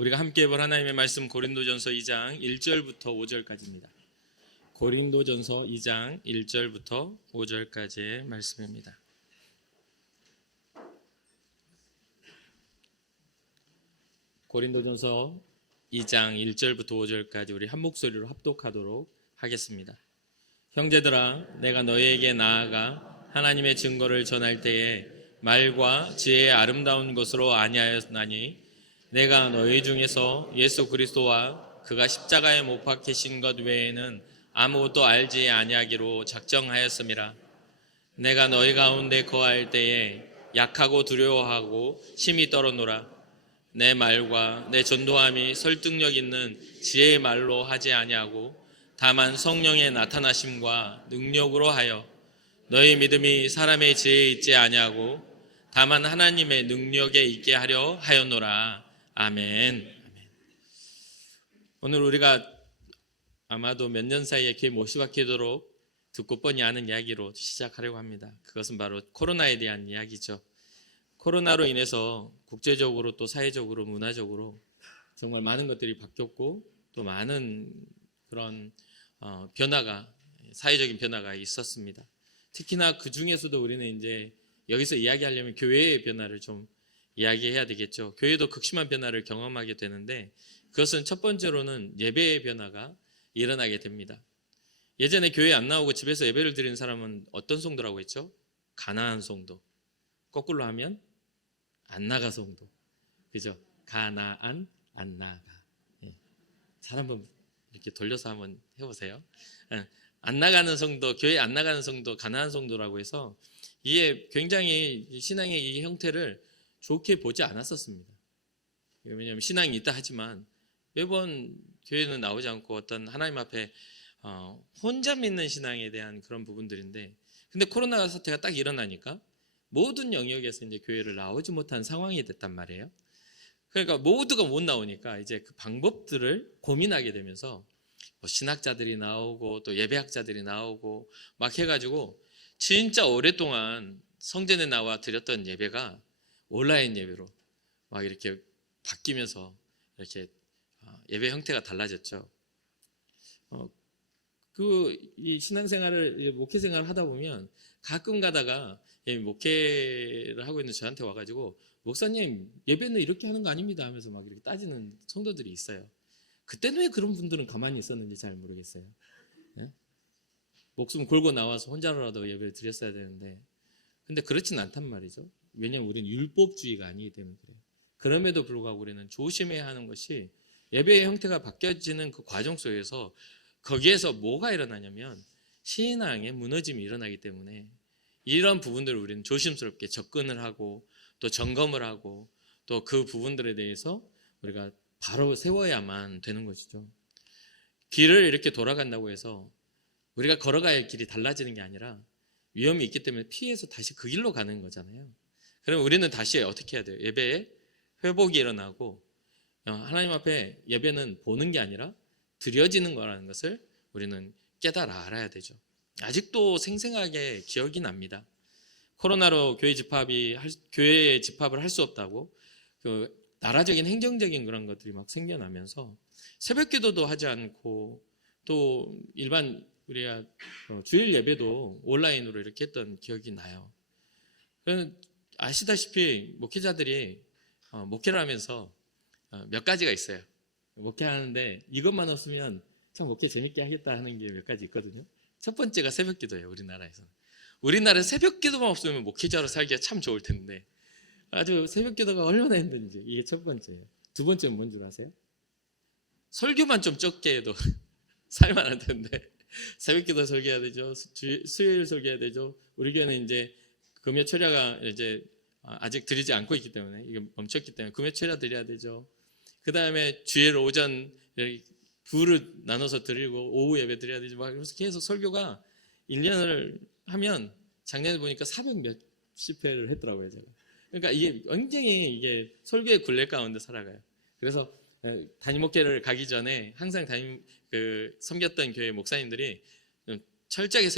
우리가 함께 볼 하나님의 말씀 고린도전서 2장 1절부터 5절까지입니다. 고린도전서 2장 1절부터 5절까지의 말씀입니다. 고린도전서 2장 1절부터 5절까지 우리 한 목소리로 합독하도록 하겠습니다. 형제들아, 내가 너희에게 나아가 하나님의 증거를 전할 때에 말과 지혜의 아름다운 것으로 아니하였나니 내가 너희 중에서 예수 그리스도와 그가 십자가에 못 박히신 것 외에는 아무것도 알지 아니하기로 작정하였음이라. 내가 너희 가운데 거할 때에 약하고 두려워하고 심히 떨어노라. 내 말과 내 전도함이 설득력 있는 지혜의 말로 하지 아니하고 다만 성령의 나타나심과 능력으로 하여 너희 믿음이 사람의 지혜에 있지 아니하고 다만 하나님의 능력에 있게 하려 하였노라. 아멘. 오늘 우리가 아마도 몇 년 사이에 교회 못 시작하도록 듣고 뻔히 아는 이야기로 시작하려고 합니다. 그것은 바로 코로나에 대한 이야기죠. 코로나로 인해서 국제적으로 또 사회적으로 문화적으로 정말 많은 것들이 바뀌었고 또 많은 그런 변화가, 사회적인 변화가 있었습니다. 특히나 그 중에서도 우리는 이제 여기서 이야기하려면 교회의 변화를 좀 이야기해야 되겠죠. 교회도 극심한 변화를 경험하게 되는데 그것은 첫 번째로는 예배의 변화가 일어나게 됩니다. 예전에 교회 안 나오고 집에서 예배를 드리는 사람은 어떤 성도라고 했죠? 가나안 성도. 거꾸로 하면 안 나가 성도. 그죠? 가나안, 안 나가. 예. 잘 한번 이렇게 돌려서 한번 해보세요. 예. 안 나가는 성도, 교회 안 나가는 성도, 가나안 성도라고 해서 이게 굉장히 신앙의 이 형태를 좋게 보지 않았었습니다. 왜냐하면 신앙이 있다 하지만 매번 교회는 나오지 않고 어떤 하나님 앞에 혼자 믿는 신앙에 대한 그런 부분들인데, 근데 코로나 사태가 딱 일어나니까 모든 영역에서 이제 교회를 나오지 못한 상황이 됐단 말이에요. 그러니까 모두가 못 나오니까 이제 그 방법들을 고민하게 되면서 뭐 신학자들이 나오고 또 예배학자들이 나오고 막 해가지고 진짜 오랫동안 성전에 나와 드렸던 예배가 온라인 예배로 막 이렇게 바뀌면서 이렇게 예배 형태가 달라졌죠. 이 신앙생활을, 목회생활을 하다 보면 가끔 가다가 목회를 하고 있는 저한테 와가지고 목사님 예배는 이렇게 하는 거 아닙니다 하면서 막 이렇게 따지는 성도들이 있어요. 그때는 왜 그런 분들은 가만히 있었는지 잘 모르겠어요. 네? 목숨 걸고 나와서 혼자라도 예배를 드렸어야 되는데, 근데 그렇진 않단 말이죠. 왜냐하면 우리는 율법주의가 아니기 때문에 그래요. 그럼에도 불구하고 우리는 조심해야 하는 것이 예배의 형태가 바뀌어지는 그 과정 속에서 거기에서 뭐가 일어나냐면 신앙의 무너짐이 일어나기 때문에 이런 부분들을 우리는 조심스럽게 접근을 하고 또 점검을 하고 또 그 부분들에 대해서 우리가 바로 세워야만 되는 것이죠. 길을 이렇게 돌아간다고 해서 우리가 걸어가야 할 길이 달라지는 게 아니라 위험이 있기 때문에 피해서 다시 그 길로 가는 거잖아요. 그럼 우리는 다시 어떻게 해야 돼요? 예배에 회복이 일어나고 하나님 앞에 예배는 보는 게 아니라 드려지는 거라는 것을 우리는 깨달아 알아야 되죠. 아직도 생생하게 기억이 납니다. 코로나로 교회 집합을 할 수 없다고 그 나라적인 행정적인 그런 것들이 막 생겨나면서 새벽기도도 하지 않고 또 일반 우리가 주일 예배도 온라인으로 이렇게 했던 기억이 나요. 아시다시피 목회자들이 목회를 하면서 몇 가지가 있어요. 목회하는데 이것만 없으면 참 목회 재밌게 하겠다 하는 게 몇 가지 있거든요. 첫 번째가 새벽기도예요. 우리나라에서. 우리나라 새벽기도만 없으면 목회자로 살기가 참 좋을 텐데 아주 새벽기도가 얼마나 힘든지, 이게 첫 번째예요. 두 번째는 뭔 줄 아세요? 설교만 좀 적게 해도 살만할 텐데 새벽기도 설교해야 되죠. 수요일 설교해야 되죠. 우리 교회는 이제 금요 철야가 이제 아직 드리지 않고 있기 때문에, 이게 멈췄기 때문에 금요 철야 드려야 되죠. 그 다음에 주일 오전 부를 나눠서 드리고 오후 예배 드려야 되죠. 막 그래서 계속 설교가 1년을 하면 작년에 보니까 400 몇십 회를 했더라고요, 제가. 그러니까 이게 굉장히 이게 설교의 굴레 가운데 살아가요. 그래서 담임 목회를 가기 전에 항상 섬겼던 교회 목사님들이 철저하게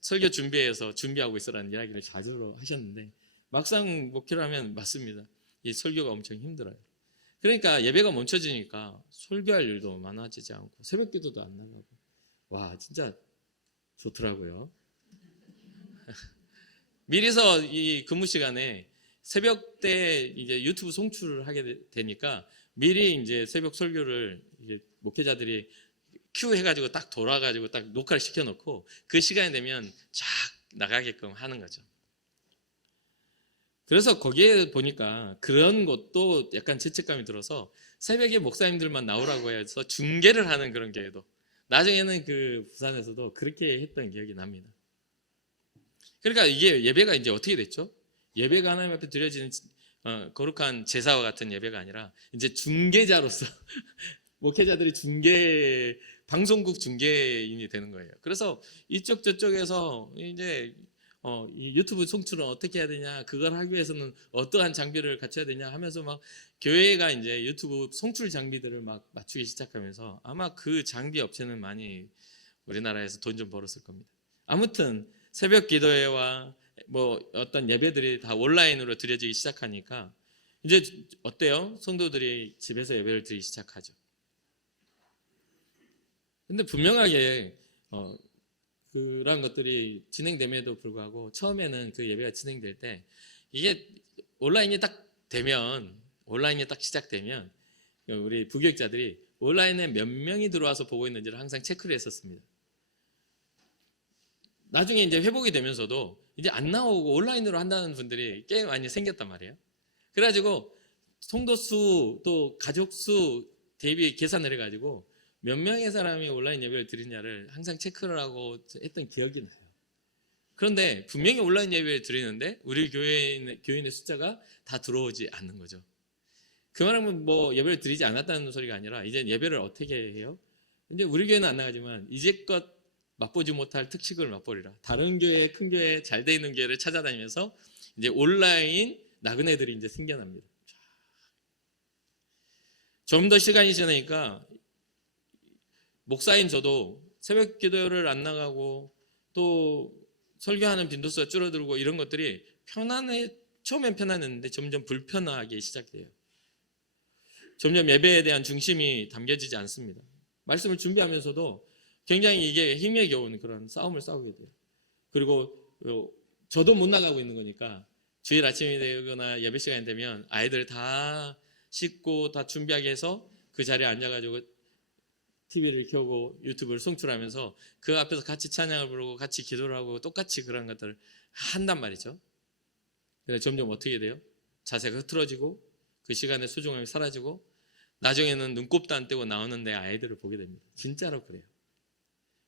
설교 준비하고 있으라는 이야기를 자주 하셨는데 막상 목회를 하면 맞습니다. 이 설교가 엄청 힘들어요. 그러니까 예배가 멈춰지니까 설교할 일도 많아지지 않고 새벽 기도도 안 나가고 와 진짜 좋더라고요. 미리서 이 근무 시간에 새벽 때 이제 유튜브 송출을 하게 되니까 미리 이제 새벽 설교를 이제 목회자들이 큐 해가지고 딱 돌아가지고 딱 녹화를 시켜놓고 그 시간이 되면 쫙 나가게끔 하는 거죠. 그래서 거기에 보니까 그런 것도 약간 죄책감이 들어서 새벽에 목사님들만 나오라고 해서 중계를 하는 그런 교회도 나중에는 그 부산에서도 그렇게 했던 기억이 납니다. 그러니까 이게 예배가 이제 어떻게 됐죠? 예배가 하나님 앞에 드려지는 거룩한 제사와 같은 예배가 아니라 이제 중계자로서 목회자들이 방송국 중계인이 되는 거예요. 그래서 이쪽 저쪽에서 이제 이 유튜브 송출은 어떻게 해야 되냐, 그걸 하기 위해서는 어떠한 장비를 갖춰야 되냐 하면서 막 교회가 이제 유튜브 송출 장비들을 막 맞추기 시작하면서 아마 그 장비 업체는 많이 우리나라에서 돈 좀 벌었을 겁니다. 아무튼 새벽 기도회와 뭐 어떤 예배들이 다 온라인으로 드려지기 시작하니까 이제 어때요? 성도들이 집에서 예배를 드리기 시작하죠. 근데 분명하게 그런 것들이 진행됨에도 불구하고 처음에는 그 예배가 진행될 때 이게 온라인이 딱 시작되면 우리 부교육자들이 온라인에 몇 명이 들어와서 보고 있는지를 항상 체크를 했었습니다. 나중에 이제 회복이 되면서도 이제 안 나오고 온라인으로 한다는 분들이 꽤 많이 생겼단 말이에요. 그래가지고 성도 수 또 가족 수 대비 계산을 해가지고 몇 명의 사람이 온라인 예배를 드리냐를 항상 체크를 하고 했던 기억이 나요. 그런데 분명히 온라인 예배를 드리는데 우리 교인의 숫자가 다 들어오지 않는 거죠. 그 말은 뭐 예배를 드리지 않았다는 소리가 아니라 이제 예배를 어떻게 해요? 이제 우리 교회는 안 나가지만 이제껏 맛보지 못할 특식을 맛보리라. 다른 교회, 큰 교회, 잘 돼 있는 교회를 찾아다니면서 이제 온라인 나그네들이 이제 생겨납니다. 좀 더 시간이 지나니까 목사인 저도 새벽 기도를 안 나가고 또 설교하는 빈도수가 줄어들고 이런 것들이 처음엔 편안했는데 점점 불편하기 시작돼요. 점점 예배에 대한 중심이 담겨지지 않습니다. 말씀을 준비하면서도 굉장히 이게 힘에 겨운 그런 싸움을 싸우게 돼요. 그리고 저도 못 나가고 있는 거니까 주일 아침이 되거나 예배 시간이 되면 아이들 다 씻고 다 준비하게 해서 그 자리에 앉아가지고 TV를 켜고 유튜브를 송출하면서 그 앞에서 같이 찬양을 부르고 같이 기도를 하고 똑같이 그런 것들을 한단 말이죠. 그래서 점점 어떻게 돼요? 자세가 흐트러지고 그 시간의 소중함이 사라지고 나중에는 눈곱도 안 떼고 나오는 내 아이들을 보게 됩니다. 진짜로 그래요.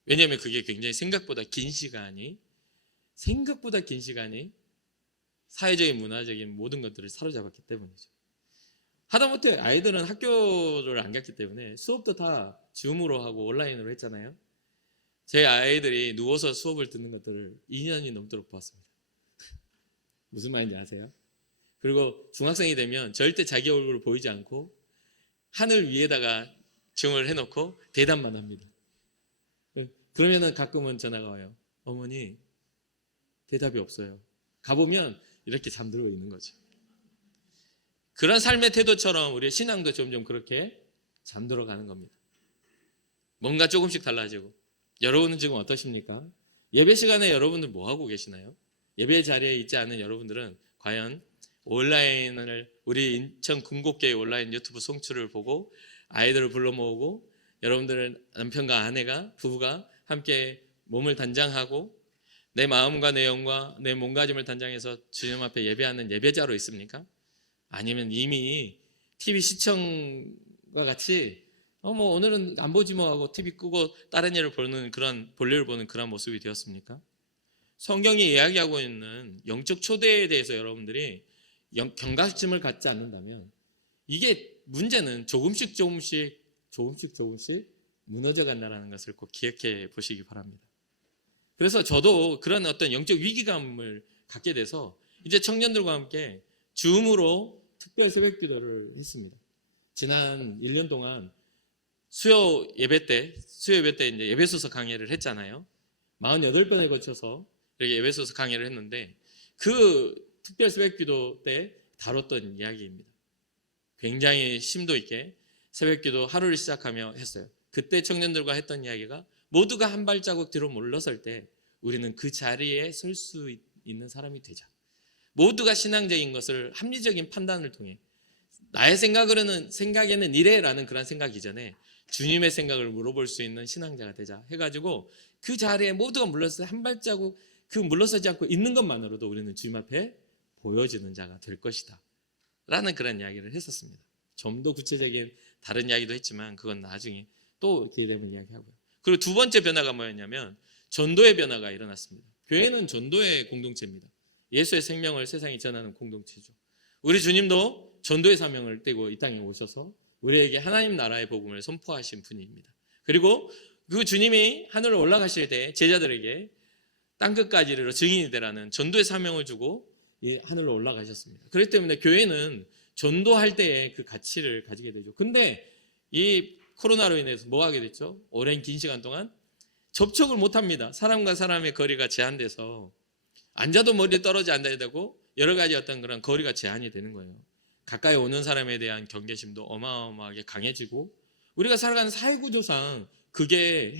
왜냐하면 그게 굉장히 생각보다 긴 시간이 사회적인 문화적인 모든 것들을 사로잡았기 때문이죠. 하다못해 아이들은 학교를 안 갔기 때문에 수업도 다 줌으로 하고 온라인으로 했잖아요. 제 아이들이 누워서 수업을 듣는 것들을 2년이 넘도록 보았습니다. 무슨 말인지 아세요? 그리고 중학생이 되면 절대 자기 얼굴을 보이지 않고 하늘 위에다가 증을 해놓고 대답만 합니다. 그러면은 가끔은 전화가 와요. 어머니 대답이 없어요. 가보면 이렇게 잠들고 있는 거죠. 그런 삶의 태도처럼 우리의 신앙도 점점 그렇게 잠들어 가는 겁니다. 뭔가 조금씩 달라지고. 여러분은 지금 어떠십니까? 예배 시간에 여러분들 뭐 하고 계시나요? 예배 자리에 있지 않은 여러분들은 과연 온라인을 우리 인천 군곡교회 온라인 유튜브 송출을 보고 아이들을 불러 모으고 여러분들은 남편과 아내가 부부가 함께 몸을 단장하고 내 마음과 내 영과 내 몸가짐을 단장해서 주님 앞에 예배하는 예배자로 있습니까? 아니면 이미 TV 시청과 같이 뭐 오늘은 안 보지 뭐 하고 TV 끄고 다른 일을 보는 볼일을 보는 그런 모습이 되었습니까? 성경이 이야기하고 있는 영적 초대에 대해서 여러분들이 경각심을 갖지 않는다면 이게 문제는 조금씩 무너져 간다는 것을 꼭 기억해 보시기 바랍니다. 그래서 저도 그런 어떤 영적 위기감을 갖게 돼서 이제 청년들과 함께 줌으로 특별 새벽 기도를 했습니다. 지난 1년 동안 수요 예배 때 이제 예배소서 강의를 했잖아요. 48번에 걸쳐서 이렇게 예배소서 강의를 했는데 그 특별 새벽 기도 때 다뤘던 이야기입니다. 굉장히 심도 있게 새벽기도 하루를 시작하며 했어요. 그때 청년들과 했던 이야기가 모두가 한 발자국 뒤로 물러설 때 우리는 그 자리에 설 수 있는 사람이 되자. 모두가 신앙적인 것을 합리적인 판단을 통해 나의 생각에는 이래라는 그런 생각 이전에 주님의 생각을 물어볼 수 있는 신앙자가 되자 해가지고 그 자리에 모두가 물러서 한 발자국 그 물러서지 않고 있는 것만으로도 우리는 주님 앞에 보여지는 자가 될 것이다 라는 그런 이야기를 했었습니다. 좀 더 구체적인 다른 이야기도 했지만 그건 나중에 또 기회 되면 이야기하고요. 그리고 두 번째 변화가 뭐였냐면 전도의 변화가 일어났습니다. 교회는 전도의 공동체입니다. 예수의 생명을 세상에 전하는 공동체죠. 우리 주님도 전도의 사명을 띠고 이 땅에 오셔서 우리에게 하나님 나라의 복음을 선포하신 분입니다. 그리고 그 주님이 하늘로 올라가실 때 제자들에게 땅끝까지 이르러 증인이 되라는 전도의 사명을 주고 이 하늘로 올라가셨습니다. 그렇기 때문에 교회는 전도할 때의 그 가치를 가지게 되죠. 근데 이 코로나로 인해서 뭐 하게 됐죠? 오랜 긴 시간 동안 접촉을 못 합니다. 사람과 사람의 거리가 제한돼서 앉아도 머리 떨어져 앉아야 되고 여러 가지 어떤 그런 거리가 제한이 되는 거예요. 가까이 오는 사람에 대한 경계심도 어마어마하게 강해지고 우리가 살아가는 사회구조상 그게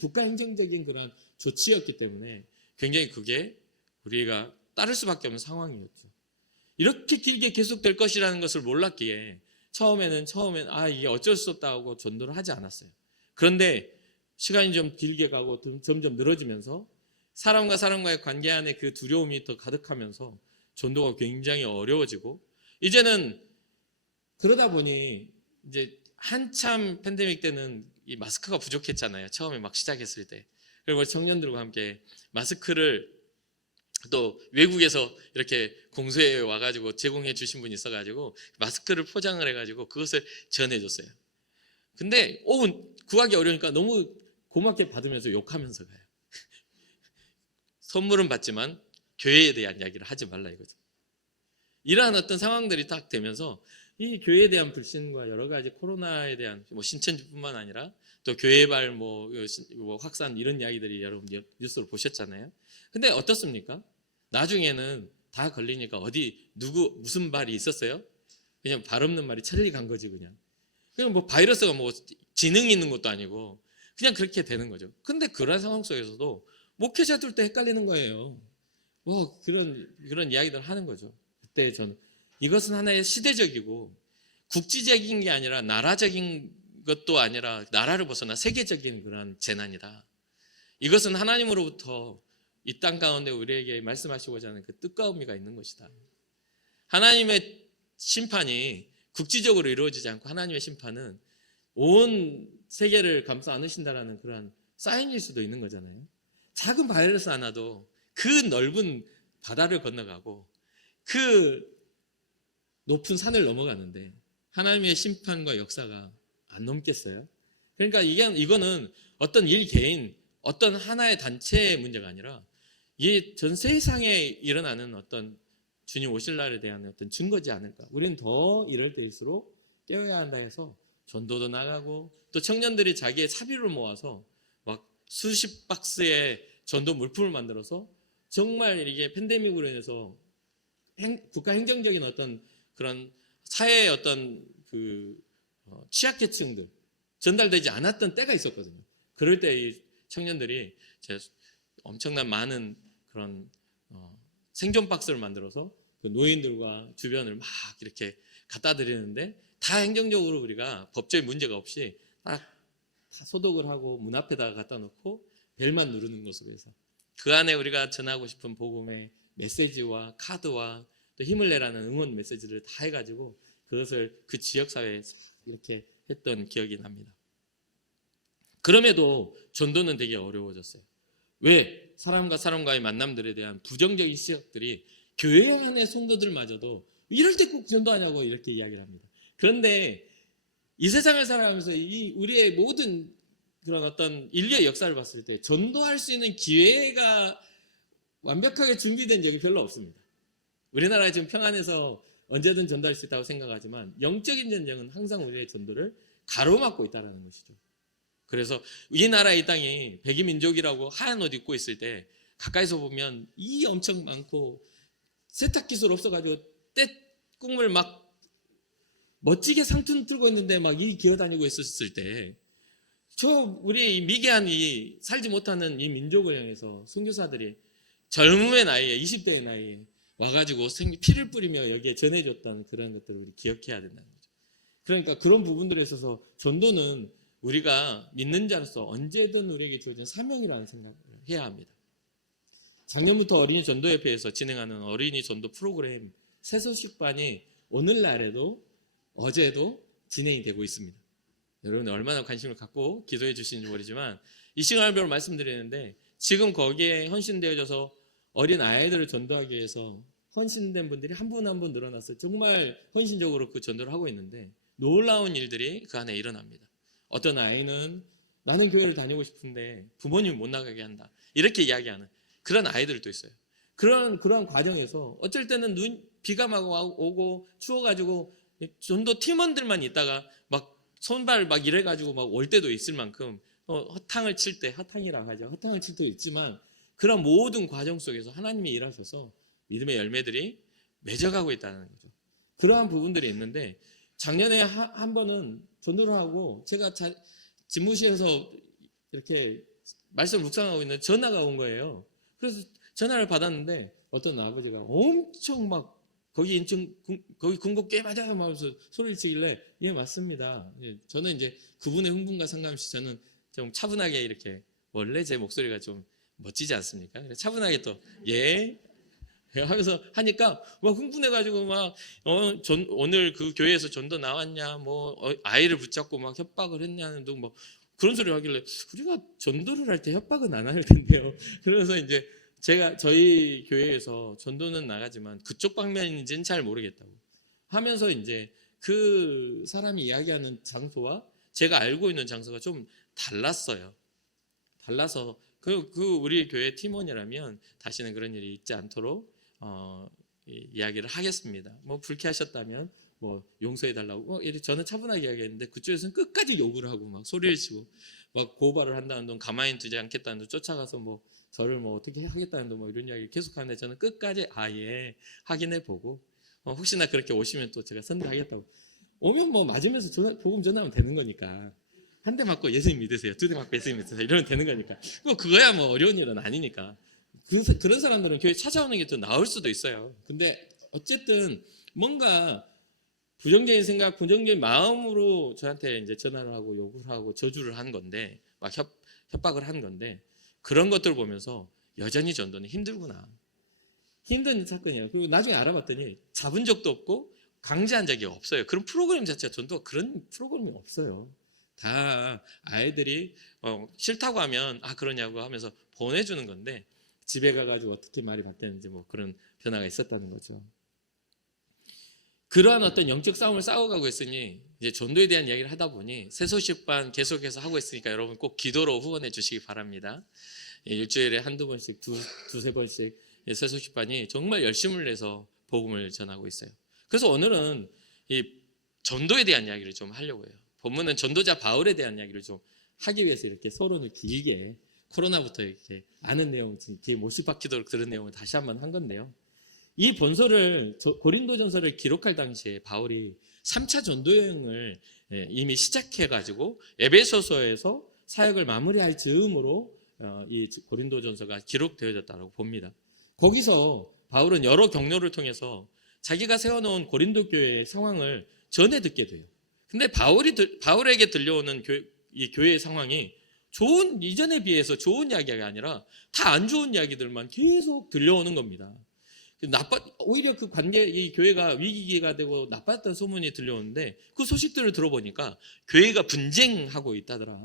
국가 행정적인 그런 조치였기 때문에 굉장히 그게 우리가 따를 수밖에 없는 상황이었죠. 이렇게 길게 계속될 것이라는 것을 몰랐기에 처음에는 이게 어쩔 수 없다 하고 전도를 하지 않았어요. 그런데 시간이 좀 길게 가고 점점 늘어지면서 사람과 사람과의 관계 안에 그 두려움이 더 가득하면서 전도가 굉장히 어려워지고 이제는 그러다 보니 이제 한참 팬데믹 때는 이 마스크가 부족했잖아요. 처음에 막 시작했을 때. 그리고 청년들과 함께 마스크를 또 외국에서 이렇게 공수에 와가지고 제공해 주신 분이 있어가지고 마스크를 포장을 해가지고 그것을 전해줬어요. 근데 구하기 어려우니까 너무 고맙게 받으면서 욕하면서 가요. 선물은 받지만 교회에 대한 이야기를 하지 말라 이거죠. 이러한 어떤 상황들이 딱 되면서 이 교회에 대한 불신과 여러 가지 코로나에 대한 신천지뿐만 아니라 또 교회발 확산 이런 이야기들이 여러분 뉴스로 보셨잖아요. 근데 어떻습니까? 나중에는 다 걸리니까 무슨 발이 있었어요? 그냥 발 없는 말이 천리 간 거지 그냥. 그냥 바이러스가 지능이 있는 것도 아니고 그냥 그렇게 되는 거죠. 근데 그런 상황 속에서도 목회자들도 헷갈리는 거예요. 그런 이야기들 하는 거죠. 그때 전 이것은 하나의 시대적이고 국지적인 게 아니라 나라적인 것도 아니라 나라를 벗어나 세계적인 그런 재난이다. 이것은 하나님으로부터 이 땅 가운데 우리에게 말씀하시고자 하는 그 뜻과 의미가 있는 것이다. 하나님의 심판이 국지적으로 이루어지지 않고 하나님의 심판은 온 세계를 감싸 안으신다라는 그런 사인일 수도 있는 거잖아요. 작은 바이러스 하나도 그 넓은 바다를 건너가고 그 높은 산을 넘어가는데 하나님의 심판과 역사가 안 넘겠어요? 그러니까 이거는 어떤 개인, 어떤 하나의 단체의 문제가 아니라 이 전 세상에 일어나는 어떤 주님 오실 날에 대한 어떤 증거지 않을까. 우리는 더 이럴 때일수록 깨어야 한다 해서 전도도 나가고 또 청년들이 자기의 사비를 모아서 막 수십 박스의 전도 물품을 만들어서 정말 이게 팬데믹으로 인해서 국가 행정적인 어떤 그런 사회의 어떤 취약계층들 전달되지 않았던 때가 있었거든요. 그럴 때 이 청년들이 엄청난 많은 그런 생존 박스를 만들어서 그 노인들과 주변을 막 이렇게 갖다 드리는데 다 행정적으로 우리가 법적인 문제가 없이 딱 소독을 하고 문 앞에다가 갖다 놓고 벨만 누르는 것으로 해서 그 안에 우리가 전하고 싶은 복음의 메시지와 카드와 또 힘을 내라는 응원 메시지를 다 해가지고 그것을 그 지역사회에 이렇게 했던 기억이 납니다. 그럼에도 전도는 되게 어려워졌어요. 왜? 사람과 사람과의 만남들에 대한 부정적인 시각들이 교회 안의 성도들마저도 이럴 때 꼭 전도하냐고 이렇게 이야기를 합니다. 그런데 이 세상을 살아가면서 우리의 모든 그런 어떤 인류의 역사를 봤을 때 전도할 수 있는 기회가 완벽하게 준비된 적이 별로 없습니다. 우리나라가 지금 평안해서 언제든 전도할 수 있다고 생각하지만 영적인 전쟁은 항상 우리의 전도를 가로막고 있다는 것이죠. 그래서 이 나라 이 땅이 백이민족이라고 하얀 옷 입고 있을 때 가까이서 보면 이 엄청 많고 세탁 기술 없어가지고 떼국물 막 멋지게 상투 들고 있는데 막 이 기어다니고 있었을 때 우리 미개한 이 살지 못하는 이 민족을 향해서 선교사들이 젊음의 나이에 20대의 나이에 와가지고 피를 뿌리며 여기에 전해줬던 그런 것들을 우리 기억해야 된다는 거죠. 그러니까 그런 부분들에 있어서 전도는 우리가 믿는 자로서 언제든 우리에게 주어진 사명이라는 생각을 해야 합니다. 작년부터 어린이 전도협회에서 진행하는 어린이 전도 프로그램 새소식반이 오늘날에도 어제도 진행이 되고 있습니다. 여러분 얼마나 관심을 갖고 기도해 주시는지 모르지만 이 시간별로 말씀드리는데 지금 거기에 헌신되어져서 어린 아이들을 전도하기 위해서 헌신된 분들이 한 분 한 분 늘어났어요. 정말 헌신적으로 그 전도를 하고 있는데 놀라운 일들이 그 안에 일어납니다. 어떤 아이는 나는 교회를 다니고 싶은데 부모님이 못 나가게 한다. 이렇게 이야기하는 그런 아이들도 있어요. 그런 과정에서 어쩔 때는 비가 막 오고 추워가지고 전도 팀원들만 있다가 막 손발 막 이래가지고 막 올 때도 있을 만큼 허탕을 칠 때 허탕이라고 하죠. 허탕을 칠 때도 있지만 그런 모든 과정 속에서 하나님이 일하셔서 믿음의 열매들이 맺어가고 있다는 거죠. 그러한 부분들이 있는데 작년에 한 번은 전도를 하고 제가 집무실에서 이렇게 말씀을 묵상하고 있는데 전화가 온 거예요. 그래서 전화를 받았는데 어떤 아버지가 엄청 막 거기 군곡 꽤 맞아요 하면서 소리를 치길래 예 맞습니다. 예, 저는 이제 그분의 흥분과 상관없이 저는 좀 차분하게 이렇게 원래 제 목소리가 좀 멋지지 않습니까? 그래서 차분하게 또 예 하면서 하니까 막 흥분해가지고 막 오늘 그 교회에서 전도 나왔냐 뭐 아이를 붙잡고 막 협박을 했냐는 등 뭐 그런 소리를 하길래 우리가 전도를 할 때 협박은 안 할 텐데요. 그래서 이제 저희 교회에서 전도는 나가지만 그쪽 방면인지는 잘 모르겠다고 하면서 이제 그 사람이 이야기하는 장소와 제가 알고 있는 장소가 좀 달랐어요. 달라서 우리 교회 팀원이라면 다시는 그런 일이 있지 않도록 이야기를 하겠습니다. 뭐 불쾌하셨다면 뭐 용서해 달라고 저는 차분하게 이야기했는데 그쪽에서는 끝까지 욕을 하고 막 소리를 치고 막 고발을 한다는 둥 가만히 두지 않겠다는 둥 쫓아가서 뭐 저를 뭐 어떻게 하겠다는 둥 뭐 이런 이야기 계속 하는데 저는 끝까지 아예 확인해 보고 혹시나 그렇게 오시면 또 제가 선대하겠다고 오면 뭐 맞으면서 복음 전하면 되는 거니까 한 대 맞고 예수님 믿으세요. 두 대 맞고 예수님 믿으세요. 이러면 되는 거니까 그거야 뭐 어려운 일은 아니니까 그런 사람들은 교회 찾아오는 게 더 나을 수도 있어요. 근데 어쨌든 뭔가 부정적인 생각, 부정적인 마음으로 저한테 이제 전화를 하고 욕을 하고 저주를 한 건데, 막 협박을 한 건데, 그런 것들을 보면서 여전히 전도는 힘들구나. 힘든 사건이에요. 그리고 나중에 알아봤더니 잡은 적도 없고 강제한 적이 없어요. 그런 프로그램 자체가 전도가 그런 프로그램이 없어요. 다 아이들이 싫다고 하면 그러냐고 하면서 보내주는 건데 집에 가가지고 어떻게 말이 바뀌었는지 뭐 그런 변화가 있었다는 거죠. 그러한 어떤 영적 싸움을 싸워가고 있으니 이제 전도에 대한 이야기를 하다 보니 새소식반 계속해서 하고 있으니까 여러분 꼭 기도로 후원해 주시기 바랍니다. 일주일에 한두 번씩 두세 번씩 새소식반이 정말 열심을 내서 복음을 전하고 있어요. 그래서 오늘은 이 전도에 대한 이야기를 좀 하려고 해요. 본문은 전도자 바울에 대한 이야기를 좀 하기 위해서 이렇게 서론을 길게 코로나부터 이렇게 아는 내용, 뒤에 못이 박히도록 들은 내용을 다시 한번 한 건데요. 이 본서를 고린도전서를 기록할 당시에 바울이 3차 전도 여행을 이미 시작해가지고 에베소서에서 사역을 마무리할 즈음으로 이 고린도전서가 기록되어졌다고 봅니다. 거기서 바울은 여러 경로를 통해서 자기가 세워놓은 고린도 교회의 상황을 전해 듣게 돼요. 근데 바울에게 들려오는 이 교회의 상황이 이전에 비해서 좋은 이야기가 아니라 다 안 좋은 이야기들만 계속 들려오는 겁니다. 오히려 그 이 교회가 위기가 되고 나빴던 소문이 들려오는데 그 소식들을 들어보니까 교회가 분쟁하고 있다더라.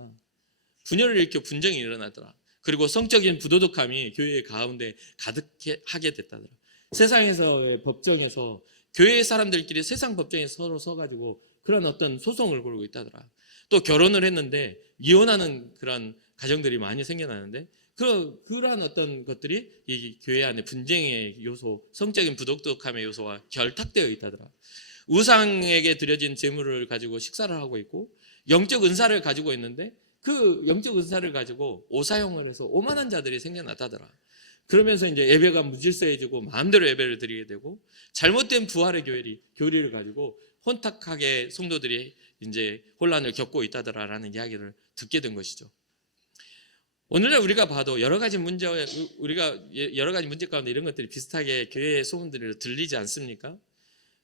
분열을 일으켜 분쟁이 일어나더라. 그리고 성적인 부도덕함이 교회 가운데 가득하게 됐다더라. 세상에서의 법정에서 교회 사람들끼리 세상 법정에서 서로 서가지고 그런 어떤 소송을 걸고 있다더라. 또 결혼을 했는데 이혼하는 그런 가정들이 많이 생겨나는데 그러한 어떤 것들이 이 교회 안에 분쟁의 요소, 성적인 부도덕함의 요소와 결탁되어 있다더라. 우상에게 드려진 제물을 가지고 식사를 하고 있고 영적 은사를 가지고 있는데 그 영적 은사를 가지고 오사용을 해서 오만한 자들이 생겨났다더라. 그러면서 이제 예배가 무질서해지고 마음대로 예배를 드리게 되고 잘못된 부활의 교리를 가지고 혼탁하게 성도들이 이제 혼란을 겪고 있다더라라는 이야기를 듣게 된 것이죠. 오늘날 우리가 봐도 여러 가지 문제 가운데 이런 것들이 비슷하게 교회의 소문들이 들리지 않습니까?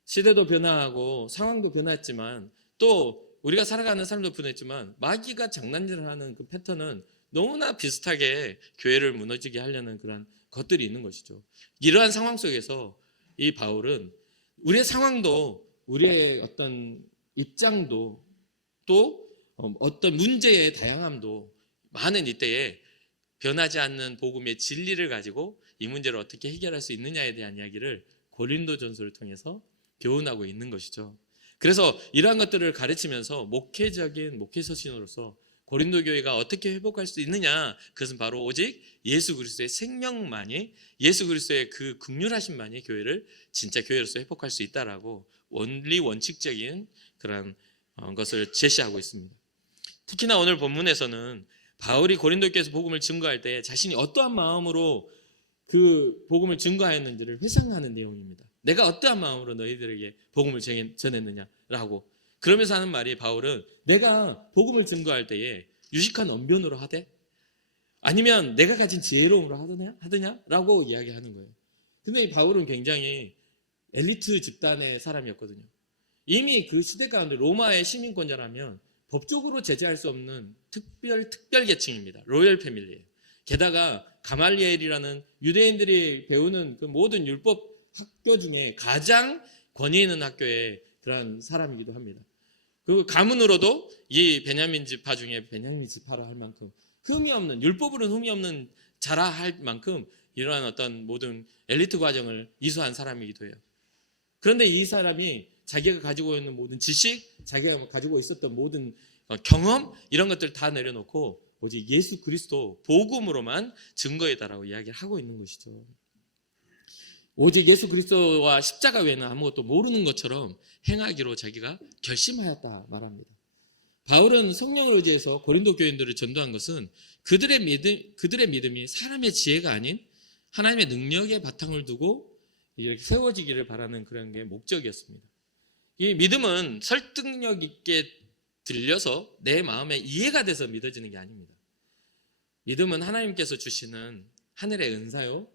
시대도 변화하고 상황도 변했지만 또 우리가 살아가는 삶도 변했지만 마귀가 장난질을 하는 그 패턴은 너무나 비슷하게 교회를 무너지게 하려는 그런 것들이 있는 것이죠. 이러한 상황 속에서 이 바울은 우리의 상황도 우리의 어떤 입장도 또 어떤 문제의 다양함도 많은 이때에 변하지 않는 복음의 진리를 가지고 이 문제를 어떻게 해결할 수 있느냐에 대한 이야기를 고린도전서를 통해서 교훈하고 있는 것이죠. 그래서 이러한 것들을 가르치면서 목회적인 목회서신으로서 고린도 교회가 어떻게 회복할 수 있느냐, 그것은 바로 오직 예수 그리스도의 생명만이, 예수 그리스도의 그 긍휼하심만이 교회를 진짜 교회로서 회복할 수 있다라고 원칙적인 그런 것을 제시하고 있습니다. 특히나 오늘 본문에서는 바울이 고린도 교회에서 복음을 증거할 때 자신이 어떠한 마음으로 그 복음을 증거하였는지를 회상하는 내용입니다. 내가 어떠한 마음으로 너희들에게 복음을 전했느냐라고. 그러면서 하는 말이, 바울은 내가 복음을 증거할 때에 유식한 언변으로 하되 아니면 내가 가진 지혜로움으로 하느냐라고 이야기하는 거예요. 근데 이 바울은 굉장히 엘리트 집단의 사람이었거든요. 이미 그 시대 가운데 로마의 시민권자라면 법적으로 제재할 수 없는 특별 계층입니다. 로열 패밀리예요. 게다가 가말리엘이라는 유대인들이 배우는 그 모든 율법 학교 중에 가장 권위 있는 학교의 그런 사람이기도 합니다. 그 가문으로도 이 베냐민 지파 중에 베냐민 지파라 할 만큼 흠이 없는, 율법으로는 흠이 없는 자라 할 만큼 이러한 어떤 모든 엘리트 과정을 이수한 사람이기도 해요. 그런데 이 사람이 자기가 가지고 있는 모든 지식, 자기가 가지고 있었던 모든 경험, 이런 것들 다 내려놓고 오직 예수 그리스도 복음으로만 증거해달라고 이야기를 하고 있는 것이죠. 오직 예수 그리스도와 십자가 외에는 아무것도 모르는 것처럼 행하기로 자기가 결심하였다 말합니다. 바울은 성령을 의지해서 고린도 교인들을 전도한 것은 그들의 믿음이 사람의 지혜가 아닌 하나님의 능력의 바탕을 두고 이렇게 세워지기를 바라는 그런 게 목적이었습니다. 이 믿음은 설득력 있게 들려서 내 마음에 이해가 돼서 믿어지는 게 아닙니다. 믿음은 하나님께서 주시는 하늘의 은사요,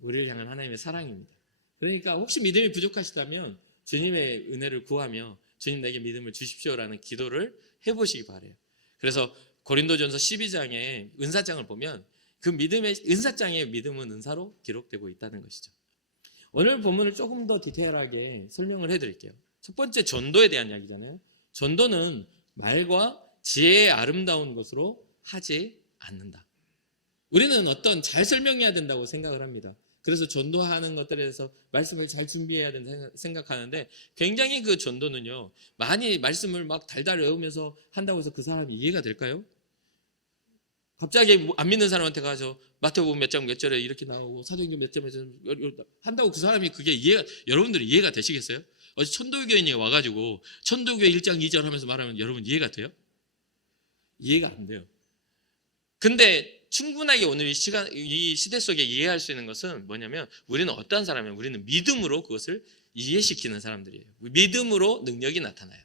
우리를 향한 하나님의 사랑입니다. 그러니까 혹시 믿음이 부족하시다면 주님의 은혜를 구하며 주님 내게 믿음을 주십시오라는 기도를 해보시기 바라요. 그래서 고린도전서 12장의 은사장을 보면 그 믿음의 은사장의 믿음은 은사로 기록되고 있다는 것이죠. 오늘 본문을 조금 더 디테일하게 설명을 해드릴게요. 첫 번째, 전도에 대한 이야기잖아요. 전도는 말과 지혜의 아름다운 것으로 하지 않는다. 우리는 어떤 잘 설명해야 된다고 생각을 합니다. 그래서 전도하는 것들에 대해서 말씀을 잘 준비해야 된다 생각하는데, 굉장히 그 전도는요, 많이 말씀을 막 달달 외우면서 한다고 해서 그 사람이 이해가 될까요? 갑자기 안 믿는 사람한테 가서 마태복음 몇 장 몇 절에 이렇게 나오고 사도행전 몇 장 몇 절 한다고 그 사람이 그게 여러분들이 이해가 되시겠어요? 어제 천도교인이 와가지고 천도교 1장 2절 하면서 말하면 여러분 이해가 돼요? 이해가 안 돼요. 근데 충분하게 오늘 이 시대 속에 이해할 수 있는 것은 뭐냐면, 우리는 어떠한 사람이에요? 우리는 믿음으로 그것을 이해시키는 사람들이에요. 믿음으로 능력이 나타나요.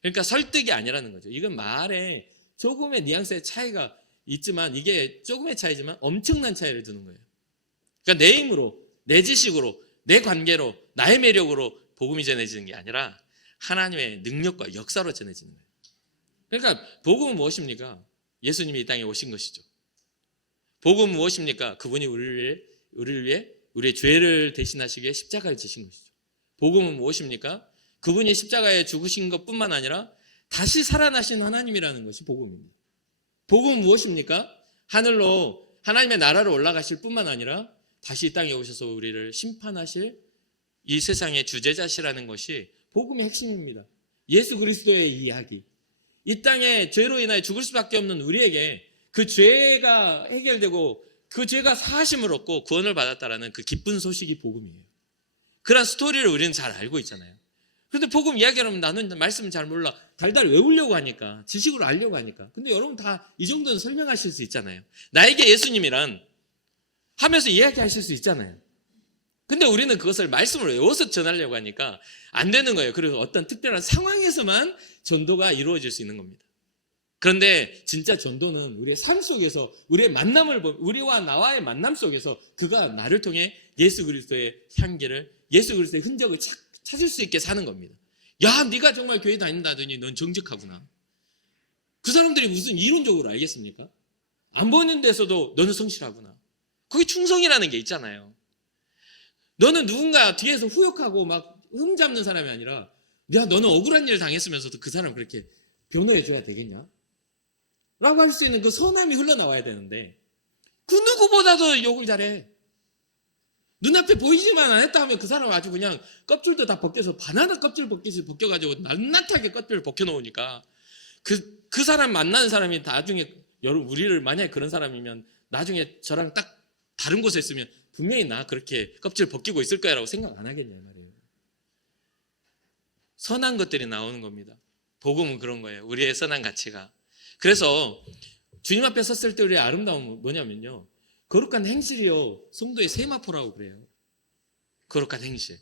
그러니까 설득이 아니라는 거죠. 이건 말에 조금의 뉘앙스의 차이가 있지만, 이게 조금의 차이지만 엄청난 차이를 두는 거예요. 그러니까 내 힘으로, 내 지식으로, 내 관계로, 나의 매력으로 복음이 전해지는 게 아니라 하나님의 능력과 역사로 전해지는 거예요. 그러니까 복음은 무엇입니까? 예수님이 이 땅에 오신 것이죠. 복음은 무엇입니까? 그분이 우리를 위해 우리의 죄를 대신하시기에 십자가를 지신 것이죠. 복음은 무엇입니까? 그분이 십자가에 죽으신 것뿐만 아니라 다시 살아나신 하나님이라는 것이 복음입니다. 복음은 무엇입니까? 하늘로 하나님의 나라로 올라가실 뿐만 아니라 다시 이 땅에 오셔서 우리를 심판하실 이 세상의 주제자시라는 것이 복음의 핵심입니다. 예수 그리스도의 이야기. 이 땅에 죄로 인하여 죽을 수밖에 없는 우리에게 그 죄가 해결되고 그 죄가 사하심을 얻고 구원을 받았다라는 그 기쁜 소식이 복음이에요. 그런 스토리를 우리는 잘 알고 있잖아요. 그런데 복음 이야기하면 나는 말씀을 잘 몰라. 달달 외우려고 하니까, 지식으로 알려고 하니까. 근데 여러분 다 이 정도는 설명하실 수 있잖아요. 나에게 예수님이란 하면서 이야기하실 수 있잖아요. 근데 우리는 그것을 말씀으로 외워서 전하려고 하니까 안 되는 거예요. 그래서 어떤 특별한 상황에서만 전도가 이루어질 수 있는 겁니다. 그런데 진짜 전도는 우리의 삶 속에서 우리의 만남을 우리와 나와의 만남 속에서 그가 나를 통해 예수 그리스도의 향기를, 예수 그리스도의 흔적을 찾을 수 있게 사는 겁니다. 야, 네가 정말 교회 다닌다더니 넌 정직하구나. 그 사람들이 무슨 이론적으로 알겠습니까? 안 보이는 데서도 너는 성실하구나. 거기 충성이라는 게 있잖아요. 너는 누군가 뒤에서 후욕하고 막 흠잡는 사람이 아니라, 야, 너는 억울한 일을 당했으면서도 그 사람 그렇게 변호해줘야 되겠냐? 라고 할 수 있는 그 선함이 흘러나와야 되는데, 그 누구보다도 욕을 잘해. 눈앞에 보이지만 안 했다 하면 그 사람 아주 그냥 껍질도 다 벗겨서 바나나 껍질 벗기듯이 벗겨가지고 낱낱하게 껍질을 벗겨놓으니까 그 사람 만나는 사람이 나중에, 여러분, 우리를 만약에 그런 사람이면 나중에 저랑 딱 다른 곳에 있으면 분명히 나 그렇게 껍질 벗기고 있을 거야 라고 생각 안 하겠냐 말이에요. 선한 것들이 나오는 겁니다. 복음은 그런 거예요. 우리의 선한 가치가. 그래서 주님 앞에 섰을 때 우리의 아름다움은 뭐냐면요, 거룩한 행실이요, 성도의 세마포라고 그래요. 거룩한 행실.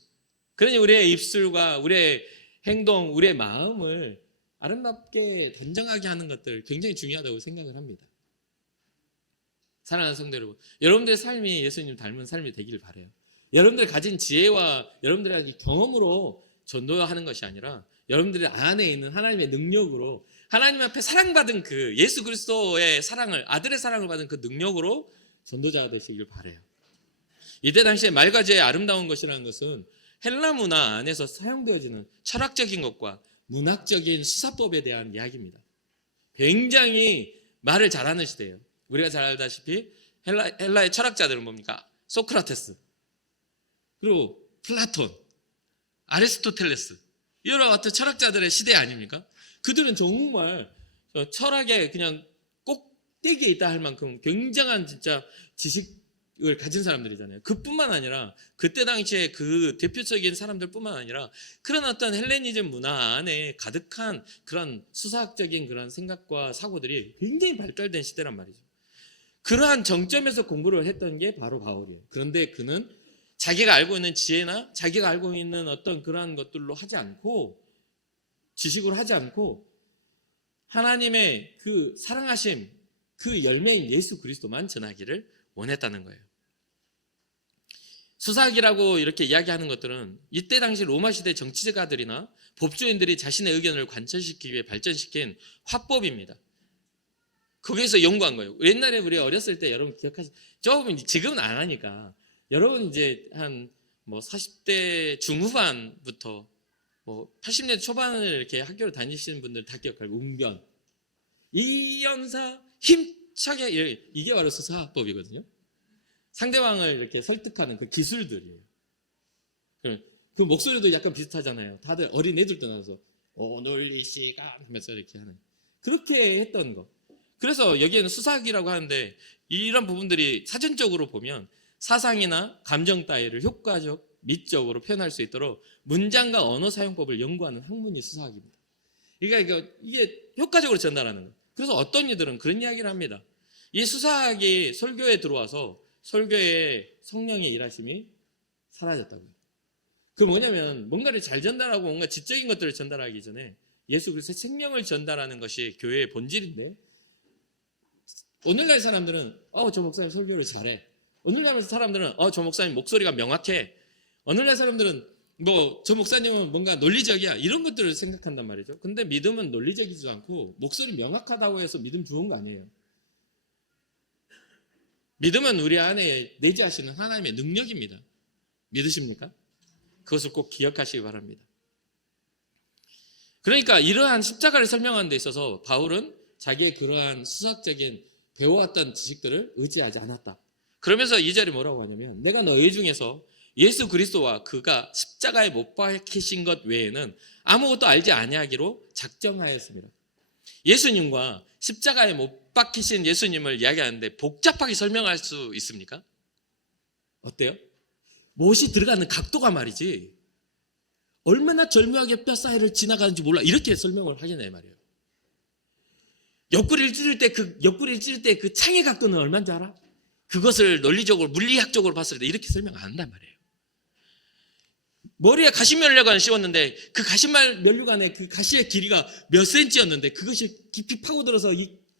그러니 우리의 입술과 우리의 행동, 우리의 마음을 아름답게 단정하게 하는 것들 굉장히 중요하다고 생각을 합니다. 사랑하는 성도 여러분, 여러분들의 삶이 예수님 닮은 삶이 되기를 바라요. 여러분들 가진 지혜와 여러분들의 경험으로 전도하는 것이 아니라 여러분들의 안에 있는 하나님의 능력으로, 하나님 앞에 사랑받은 그 예수 그리스도의 사랑을, 아들의 사랑을 받은 그 능력으로 전도자가 되시길 바라요. 이때 당시에 말과제의 아름다운 것이라는 것은 헬라 문화 안에서 사용되어지는 철학적인 것과 문학적인 수사법에 대한 이야기입니다. 굉장히 말을 잘하는 시대예요. 우리가 잘 알다시피 헬라의 철학자들은 뭡니까? 소크라테스, 그리고 플라톤, 아리스토텔레스, 이와 같은 철학자들의 시대 아닙니까? 그들은 정말 철학에 그냥 꼭대기에 있다 할 만큼 굉장한 진짜 지식을 가진 사람들이잖아요. 그뿐만 아니라 그때 당시에 그 대표적인 사람들뿐만 아니라 그런 어떤 헬레니즘 문화 안에 가득한 그런 수사학적인 그런 생각과 사고들이 굉장히 발달된 시대란 말이죠. 그러한 정점에서 공부를 했던 게 바로 바울이에요. 그런데 그는 자기가 알고 있는 지혜나 자기가 알고 있는 어떤 그러한 것들로 하지 않고, 지식으로 하지 않고 하나님의 그 사랑하심, 그 열매인 예수 그리스도만 전하기를 원했다는 거예요. 수사학이라고 이렇게 이야기하는 것들은 이때 당시 로마 시대 정치가들이나 법조인들이 자신의 의견을 관철시키기 위해 발전시킨 화법입니다. 거기에서 연구한 거예요. 옛날에 우리 어렸을 때 여러분 기억하시, 조금 지금은 안 하니까 여러분 이제 한 40대 중후반부터 80년대 초반을 이렇게 학교를 다니시는 분들 다 기억할 웅변, 이연사, 힘차게, 이게 바로 수사법이거든요. 상대방을 이렇게 설득하는 그 기술들이에요. 그 목소리도 약간 비슷하잖아요. 다들 어린 애들도 나와서 오늘 이 시간 하면서 이렇게 하는, 그렇게 했던 거. 그래서 여기에는 수사학이라고 하는데 이런 부분들이 사전적으로 보면 사상이나 감정 따위를 효과적, 미적으로 표현할 수 있도록 문장과 언어 사용법을 연구하는 학문이 수사학입니다. 그러니까 이게 효과적으로 전달하는 거예요. 그래서 어떤 이들은 그런 이야기를 합니다. 이 수사학이 설교에 들어와서 설교의 성령의 일하심이 사라졌다고요. 그 뭐냐면 뭔가를 잘 전달하고 뭔가 지적인 것들을 전달하기 전에 예수 그리스도의 생명을 전달하는 것이 교회의 본질인데, 오늘날 사람들은 저 목사님 설교를 잘해. 오늘날 사람들은 저 목사님 목소리가 명확해. 오늘날 사람들은 저 목사님은 뭔가 논리적이야. 이런 것들을 생각한단 말이죠. 근데 믿음은 논리적이지도 않고 목소리 명확하다고 해서 믿음 좋은 거 아니에요. 믿음은 우리 안에 내재하시는 하나님의 능력입니다. 믿으십니까? 그것을 꼭 기억하시기 바랍니다. 그러니까 이러한 십자가를 설명하는 데 있어서 바울은 자기의 그러한 수학적인 배워왔던 지식들을 의지하지 않았다. 그러면서 2절에 뭐라고 하냐면, 내가 너희 중에서 예수 그리스도와 그가 십자가에 못 박히신 것 외에는 아무것도 알지 아니하기로 작정하였습니다. 예수님과 십자가에 못 박히신 예수님을 이야기하는데 복잡하게 설명할 수 있습니까? 어때요? 못이 들어가는 각도가 말이지 얼마나 절묘하게 뼈 사이를 지나가는지 몰라, 이렇게 설명을 하겠네 말이에요. 옆구리를 찌를 때 그 창의 각도는 얼마인지 알아? 그것을 논리적으로 물리학적으로 봤을 때 이렇게 설명 안 한단 말이에요. 머리에 가시면류관을 씌웠는데 그 가시면류관의 그 가시의 길이가 몇 센치였는데 그것이 깊이 파고들어서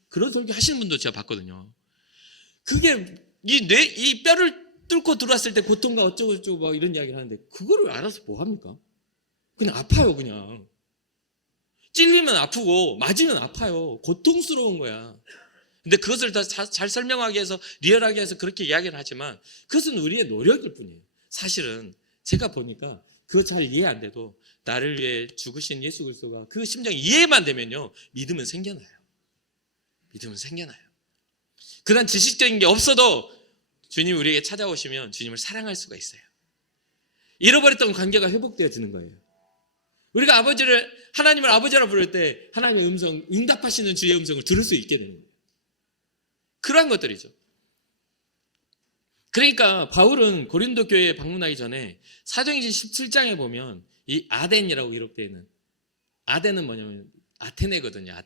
그런 설교 하시는 분도 제가 봤거든요. 그게 이 뼈를 뚫고 들어왔을 때 고통과 어쩌고저쩌고 막 이런 이야기를 하는데 그거를 알아서 뭐 합니까? 그냥 아파요. 그냥 찔리면 아프고 맞으면 아파요. 고통스러운 거야. 근데 그것을 더 잘 설명하기 위해서 리얼하게 해서 그렇게 이야기를 하지만 그것은 우리의 노력일 뿐이에요. 사실은 제가 보니까 그거 잘 이해 안 돼도 나를 위해 죽으신 예수 그리스도가 그 심정이 이해만 되면요, 믿음은 생겨나요. 믿음은 생겨나요. 그런 지식적인 게 없어도 주님이 우리에게 찾아오시면 주님을 사랑할 수가 있어요. 잃어버렸던 관계가 회복되어지는 거예요. 우리가 하나님을 아버지라 부를 때 하나님의 음성, 응답하시는 주의 음성을 들을 수 있게 되는 거예요. 그러한 것들이죠. 그러니까 바울은 고린도 교회에 방문하기 전에 사도행전 17장에 보면 이 아덴이라고 기록되어 있는, 아덴은 뭐냐면 아테네거든요.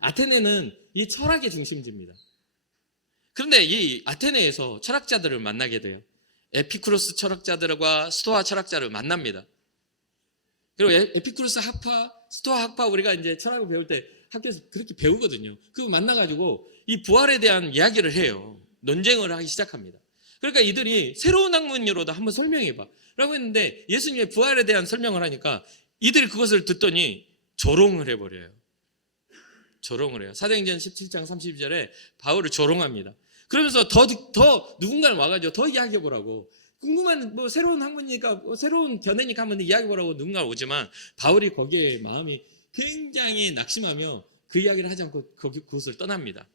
아테네는 이 철학의 중심지입니다. 그런데 이 아테네에서 철학자들을 만나게 돼요. 에피쿠로스 철학자들과 스토아 철학자를 만납니다. 그리고 에피쿠로스 학파, 스토아 학파 우리가 이제 철학을 배울 때 학교에서 그렇게 배우거든요. 그거 만나가지고 이 부활에 대한 이야기를 해요. 논쟁을 하기 시작합니다. 그러니까 이들이 새로운 학문으로도 한번 설명해봐 라고 했는데 예수님의 부활에 대한 설명을 하니까 이들이 그것을 듣더니 조롱을 해버려요. 조롱을 해요. 사도행전 17장 32절에 바울을 조롱합니다. 그러면서 더 누군가를 와가지고 더 이야기해보라고, 궁금한 뭐 새로운 학문이니까 새로운 견해니까 한번 이야기해보라고 누군가 오지만 바울이 거기에 마음이 굉장히 낙심하며 그 이야기를 하지 않고 그곳을 떠납니다.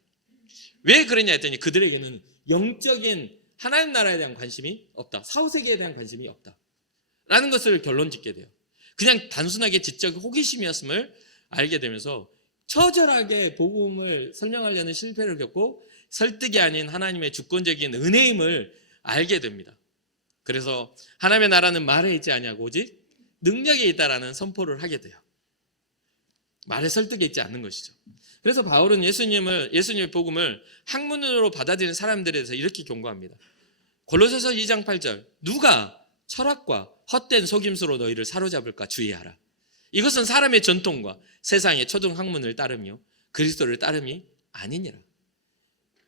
왜 그러냐 했더니 그들에게는 영적인 하나님 나라에 대한 관심이 없다, 사후세계에 대한 관심이 없다 라는 것을 결론 짓게 돼요. 그냥 단순하게 지적 호기심이었음을 알게 되면서 처절하게 복음을 설명하려는 실패를 겪고 설득이 아닌 하나님의 주권적인 은혜임을 알게 됩니다. 그래서 하나님의 나라는 말에 있지 아니하고 오직 능력에 있다라는 선포를 하게 돼요. 말에 설득에 있지 않는 것이죠. 그래서 바울은 예수님의 복음을 학문으로 받아들이는 사람들에 대해서 이렇게 경고합니다. 골로새서 2장 8절, 누가 철학과 헛된 속임수로 너희를 사로잡을까 주의하라. 이것은 사람의 전통과 세상의 초등 학문을 따르며 그리스도를 따름이 아니니라.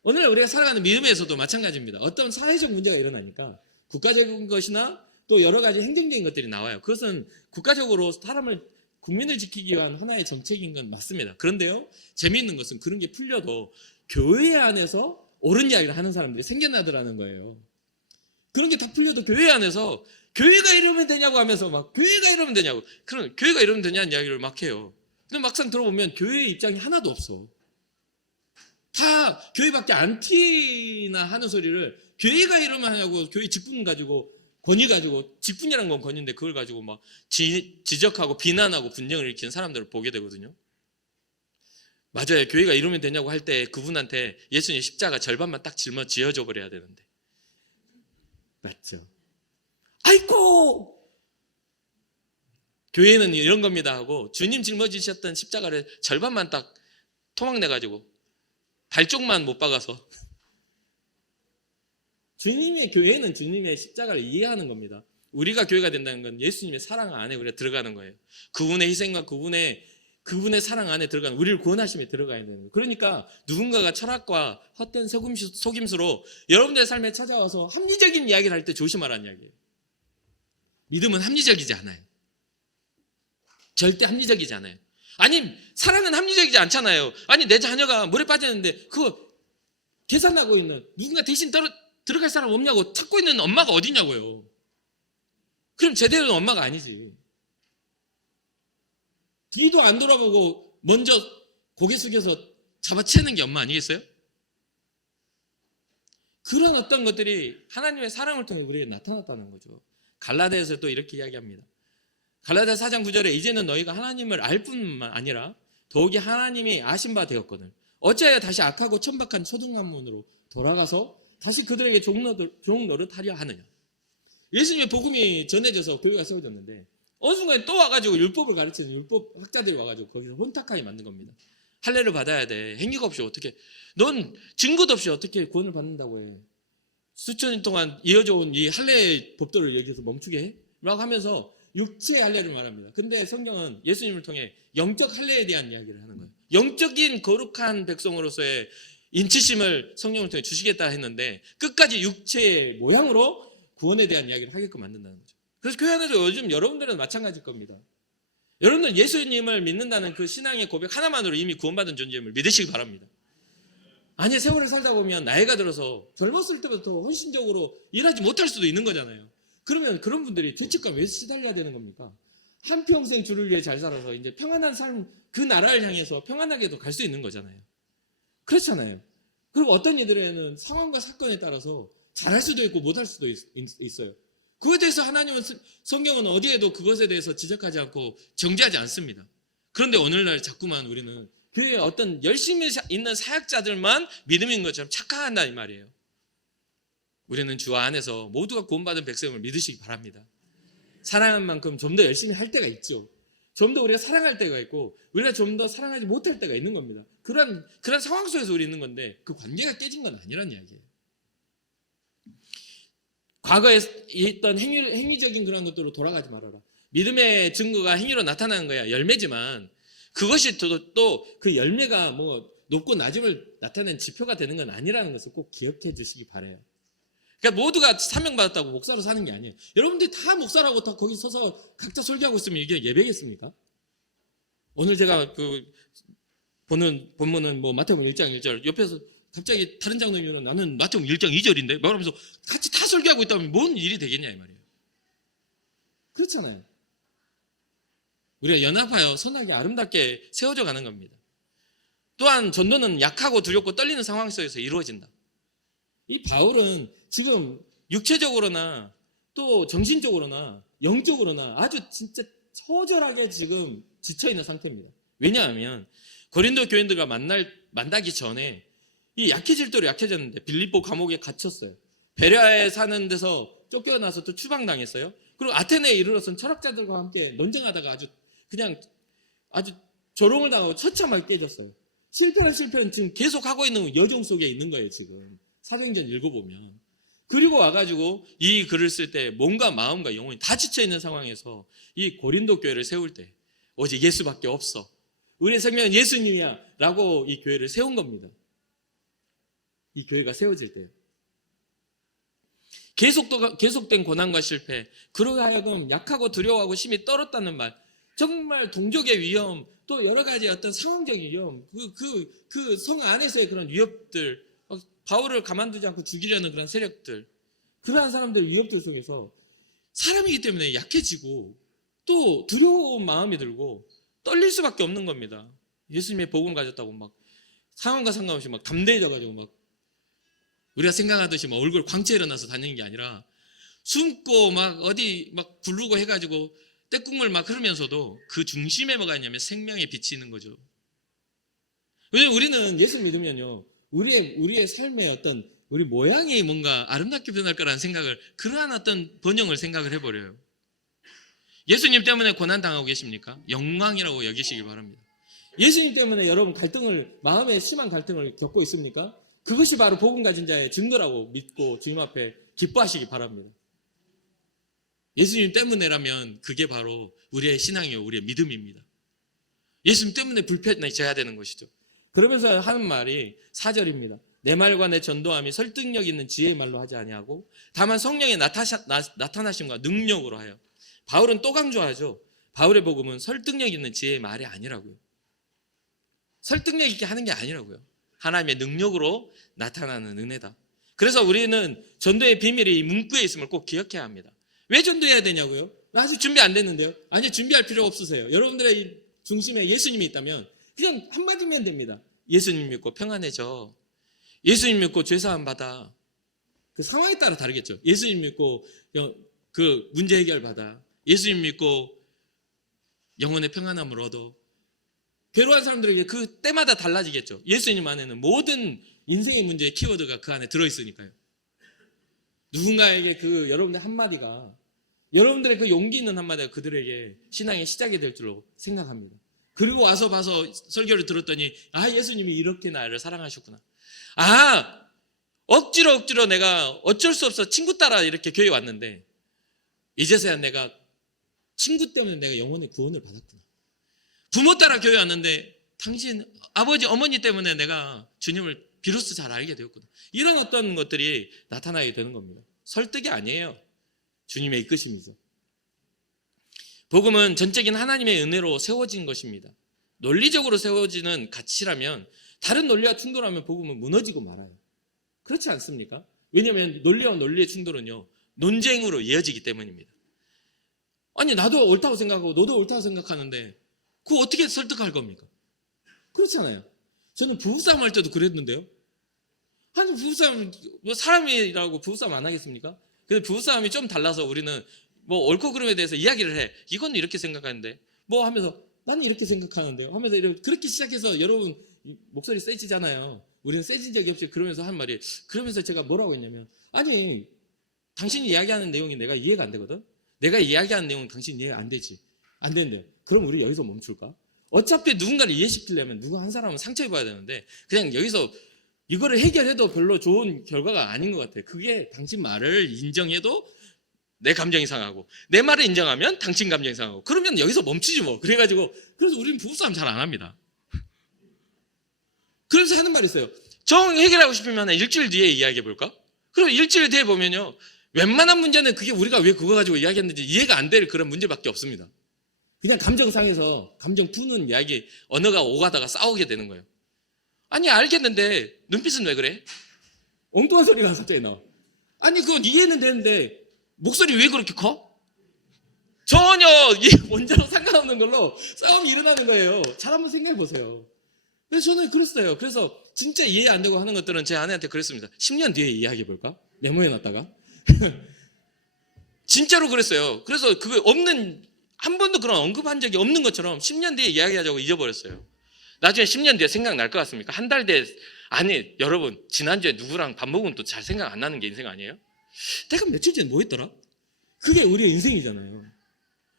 오늘 우리가 살아가는 믿음에서도 마찬가지입니다. 어떤 사회적 문제가 일어나니까 국가적인 것이나 또 여러 가지 행정적인 것들이 나와요. 그것은 국가적으로 국민을 지키기 위한 하나의 정책인 건 맞습니다. 그런데요, 재미있는 것은 그런 게 풀려도 교회 안에서 옳은 이야기를 하는 사람들이 생겨나더라는 거예요. 그런 게 다 풀려도 교회 안에서 교회가 이러면 되냐고 하면서 교회가 이러면 되냐고, 그런 교회가 이러면 되냐는 이야기를 막 해요. 근데 막상 들어보면 교회의 입장이 하나도 없어. 다 교회밖에 안 티나 하는 소리를 교회가 이러면 하냐고, 교회 직분 가지고 권위 가지고, 직분이란 건 권위인데 그걸 가지고 막 지적하고 비난하고 분쟁을 일으키는 사람들을 보게 되거든요. 맞아요. 교회가 이러면 되냐고 할 때 그분한테 예수님의 십자가 절반만 딱 짊어지어줘 버려야 되는데, 맞죠? 아이고, 교회는 이런 겁니다 하고 주님 짊어지셨던 십자가를 절반만 딱 토막내가지고 발쪽만 못 박아서, 주님의 교회는 주님의 십자가를 이해하는 겁니다. 우리가 교회가 된다는 건 예수님의 사랑 안에 우리가 들어가는 거예요. 그분의 희생과 그분의 사랑 안에 들어가는, 우리를 구원하심에 들어가야 되는 거예요. 그러니까 누군가가 철학과 헛된 속임수로 여러분들의 삶에 찾아와서 합리적인 이야기를 할 때 조심하라는 이야기예요. 믿음은 합리적이지 않아요. 절대 합리적이지 않아요. 아니, 사랑은 합리적이지 않잖아요. 아니, 내 자녀가 물에 빠졌는데 그거 계산하고 있는, 누군가 대신 들어갈 사람 없냐고 찾고 있는 엄마가 어디냐고요. 그럼 제대로 된 엄마가 아니지. 뒤도 안 돌아보고 먼저 고개 숙여서 잡아채는 게 엄마 아니겠어요? 그런 어떤 것들이 하나님의 사랑을 통해 우리에게 나타났다는 거죠. 갈라디아에서 또 이렇게 이야기합니다. 갈라디아 4장 9절에 이제는 너희가 하나님을 알 뿐만 아니라 더욱이 하나님이 아신 바 되었거늘 어찌하여 다시 악하고 천박한 초등학문으로 돌아가서 다시 그들에게 종 노릇하려 하느냐. 예수님의 복음이 전해져서 교회가 세워졌는데 어느 순간에 또 와가지고 율법을 가르치는 율법 학자들이 와가지고 거기서 혼탁하게 만든 겁니다. 할례를 받아야 돼. 행위가 없이 어떻게, 넌 증거도 없이 어떻게 구원을 받는다고 해. 수천 년 동안 이어져 온 이 할례의 법도를 여기서 멈추게 해? 하면서 육체의 할례를 말합니다. 근데 성경은 예수님을 통해 영적 할례에 대한 이야기를 하는 거예요. 영적인 거룩한 백성으로서의 인치심을 성령을 통해 주시겠다 했는데 끝까지 육체의 모양으로 구원에 대한 이야기를 하게끔 만든다는 거죠. 그래서 교회 안에서 요즘 여러분들은 마찬가지일 겁니다. 여러분들 예수님을 믿는다는 그 신앙의 고백 하나만으로 이미 구원받은 존재임을 믿으시기 바랍니다. 아니, 세월을 살다 보면 나이가 들어서 젊었을 때부터 헌신적으로 일하지 못할 수도 있는 거잖아요. 그러면 그런 분들이 죄책감 왜 시달려야 되는 겁니까? 한평생 주를 위해 잘 살아서 이제 평안한 삶, 그 나라를 향해서 평안하게도 갈 수 있는 거잖아요. 그렇잖아요. 그리고 어떤 이들에는 상황과 사건에 따라서 잘할 수도 있고 못할 수도 있어요. 그거에 대해서 하나님은, 성경은 어디에도 그것에 대해서 지적하지 않고 정죄하지 않습니다. 그런데 오늘날 자꾸만 우리는 교회에 어떤 열심히 있는 사역자들만 믿음인 것처럼 착각한다 이 말이에요. 우리는 주 안에서 모두가 구원받은 백성을 믿으시기 바랍니다. 사랑하는 만큼 좀 더 열심히 할 때가 있죠. 좀 더 우리가 사랑할 때가 있고 우리가 좀 더 사랑하지 못할 때가 있는 겁니다. 그런 상황 속에서 우리 있는 건데 그 관계가 깨진 건 아니란 이야기예요. 과거에 있던 행위적인 그런 것들로 돌아가지 말아라. 믿음의 증거가 행위로 나타나는 거야 열매지만 그것이 또 그 열매가 뭐 높고 낮음을 나타낸 지표가 되는 건 아니라는 것을 꼭 기억해 주시기 바라요. 그러니까 모두가 사명받았다고 목사로 사는 게 아니에요. 여러분들이 다 목사라고 다 거기 서서 각자 설교하고 있으면 이게 예배겠습니까? 오늘 제가 그 보는 본문은 뭐 마태복음 1장 1절 옆에서 갑자기 다른 장로님은 나는 마태복음 1장 2절인데 말하면서 같이 다 설교하고 있다면 뭔 일이 되겠냐 이 말이에요. 그렇잖아요. 우리가 연합하여 선하게 아름답게 세워져 가는 겁니다. 또한 전도는 약하고 두렵고 떨리는 상황 속에서 이루어진다. 이 바울은 지금 육체적으로나 또 정신적으로나 영적으로나 아주 진짜 처절하게 지금 지쳐있는 상태입니다. 왜냐하면 고린도 교인들과 만나기 전에 이 약해질 대로 약해졌는데 빌립보 감옥에 갇혔어요. 베레아에 사는 데서 쫓겨나서 또 추방당했어요. 그리고 아테네에 이르러선 철학자들과 함께 논쟁하다가 아주 조롱을 당하고 처참하게 깨졌어요. 실패는 지금 계속하고 있는 여정 속에 있는 거예요. 지금 사도행전 읽어보면. 그리고 와가지고 이 글을 쓸 때 몸과 마음과 영혼이 다 지쳐있는 상황에서 이 고린도 교회를 세울 때 오직 예수밖에 없어. 우리의 생명은 예수님이야 라고 이 교회를 세운 겁니다. 이 교회가 세워질 때요. 계속된 고난과 실패, 그로 하여금 약하고 두려워하고 심히 떨었다는 말, 정말 동족의 위험, 또 여러 가지 어떤 상황적인 위험, 그 성 안에서의 그런 위협들, 바울을 가만두지 않고 죽이려는 그런 세력들, 그러한 사람들의 위협들 속에서 사람이기 때문에 약해지고 또 두려운 마음이 들고 떨릴 수밖에 없는 겁니다. 예수님의 복음 가졌다고 막 상황과 상관없이 막 담대해져가지고 막 우리가 생각하듯이 막 얼굴 광채 일어나서 다니는 게 아니라 숨고 막 어디 막 부르고 해가지고 떼국물 막 흐르면서도 그 중심에 뭐가 있냐면 생명의 빛이 있는 거죠. 왜냐면 우리는 예수 믿으면요, 우리의 삶의 어떤 우리 모양이 뭔가 아름답게 변할 거라는 생각을, 그러한 어떤 번영을 생각을 해버려요. 예수님 때문에 고난 당하고 계십니까? 영광이라고 여기시길 바랍니다. 예수님 때문에 여러분 마음에 심한 갈등을 겪고 있습니까? 그것이 바로 복음 가진 자의 증거라고 믿고 주님 앞에 기뻐하시기 바랍니다. 예수님 때문에라면 그게 바로 우리의 신앙이요, 우리의 믿음입니다. 예수님 때문에 불편해져야 되는 것이죠. 그러면서 하는 말이 4절입니다. 내 말과 내 전도함이 설득력 있는 지혜의 말로 하지 아니하고 다만 성령의 나타나심과 능력으로 하여. 바울은 또 강조하죠. 바울의 복음은 설득력 있는 지혜의 말이 아니라고요. 설득력 있게 하는 게 아니라고요. 하나님의 능력으로 나타나는 은혜다. 그래서 우리는 전도의 비밀이 이 문구에 있음을 꼭 기억해야 합니다. 왜 전도해야 되냐고요? 아직 준비 안 됐는데요? 아니, 준비할 필요 없으세요. 여러분들의 중심에 예수님이 있다면 그냥 한마디면 됩니다. 예수님 믿고 평안해져. 예수님 믿고 죄사함 받아. 그 상황에 따라 다르겠죠. 예수님 믿고 그 문제 해결 받아. 예수님 믿고 영혼의 평안함을 얻어. 괴로운 사람들에게 그 때마다 달라지겠죠. 예수님 안에는 모든 인생의 문제의 키워드가 그 안에 들어있으니까요. 누군가에게 그 여러분의 한마디가, 여러분들의 그 용기 있는 한마디가 그들에게 신앙의 시작이 될 줄로 생각합니다. 그리고 와서 봐서 설교를 들었더니 예수님이 이렇게 나를 사랑하셨구나. 억지로 내가 어쩔 수 없어 친구 따라 이렇게 교회에 왔는데 이제서야 내가 친구 때문에 내가 영혼의 구원을 받았구나. 부모 따라 교회 왔는데 당신 아버지 어머니 때문에 내가 주님을 비로소 잘 알게 되었구나. 이런 어떤 것들이 나타나게 되는 겁니다. 설득이 아니에요. 주님의 이끄심이죠. 복음은 전적인 하나님의 은혜로 세워진 것입니다. 논리적으로 세워지는 가치라면 다른 논리와 충돌하면 복음은 무너지고 말아요. 그렇지 않습니까? 왜냐하면 논리와 논리의 충돌은요, 논쟁으로 이어지기 때문입니다. 아니 나도 옳다고 생각하고 너도 옳다고 생각하는데 그거 어떻게 설득할 겁니까? 그렇잖아요. 저는 부부싸움 할 때도 그랬는데요. 아니 부부싸움 뭐 사람이라고 부부싸움 안 하겠습니까? 근데 부부싸움이 좀 달라서 우리는 뭐 옳고 그름에 대해서 이야기를 해. 이건 이렇게 생각하는데 뭐 하면서 나는 이렇게 생각하는데요 하면서 그렇게 시작해서 여러분 목소리 세지잖아요. 우리는 세진 적이 없이 그러면서 한 말이, 그러면서 제가 뭐라고 했냐면, 아니 당신이 이야기하는 내용이 내가 이해가 안 되거든. 내가 이야기하는 내용은 당신 이해가 안 되지. 안 된대요. 그럼 우리 여기서 멈출까? 어차피 누군가를 이해시키려면 누구 한 사람은 상처입어야 되는데 그냥 여기서 이거를 해결해도 별로 좋은 결과가 아닌 것 같아요. 그게 당신 말을 인정해도 내 감정이 상하고 내 말을 인정하면 당신 감정이 상하고 그러면 여기서 멈추지 뭐. 그래가지고 그래서 우리는 부부싸움 잘 안 합니다. 그래서 하는 말이 있어요. 정 해결하고 싶으면 일주일 뒤에 이야기해볼까? 그럼 일주일 뒤에 보면요, 웬만한 문제는 그게 우리가 왜 그거 가지고 이야기했는지 이해가 안 될 그런 문제밖에 없습니다. 그냥 감정상에서 감정 푸는 이야기, 언어가 오가다가 싸우게 되는 거예요. 아니 알겠는데 눈빛은 왜 그래? 엉뚱한 소리가 갑자기 나와. 아니 그건 이해는 되는데 목소리 왜 그렇게 커? 전혀 원자로 상관없는 걸로 싸움이 일어나는 거예요. 잘 한번 생각해 보세요. 그래서 저는 그랬어요. 그래서 진짜 이해 안 되고 하는 것들은 제 아내한테 그랬습니다. 10년 뒤에 이야기해 볼까? 메모해놨다가 진짜로 그랬어요. 그래서 그거 없는, 한 번도 그런 언급한 적이 없는 것처럼 10년 뒤에 이야기하자고 잊어버렸어요. 나중에 10년 뒤에 생각날 것 같습니까? 한 달 뒤에. 아니 여러분, 지난주에 누구랑 밥 먹으면 또 잘 생각 안 나는 게 인생 아니에요? 내가 며칠 전에 뭐 했더라? 그게 우리의 인생이잖아요.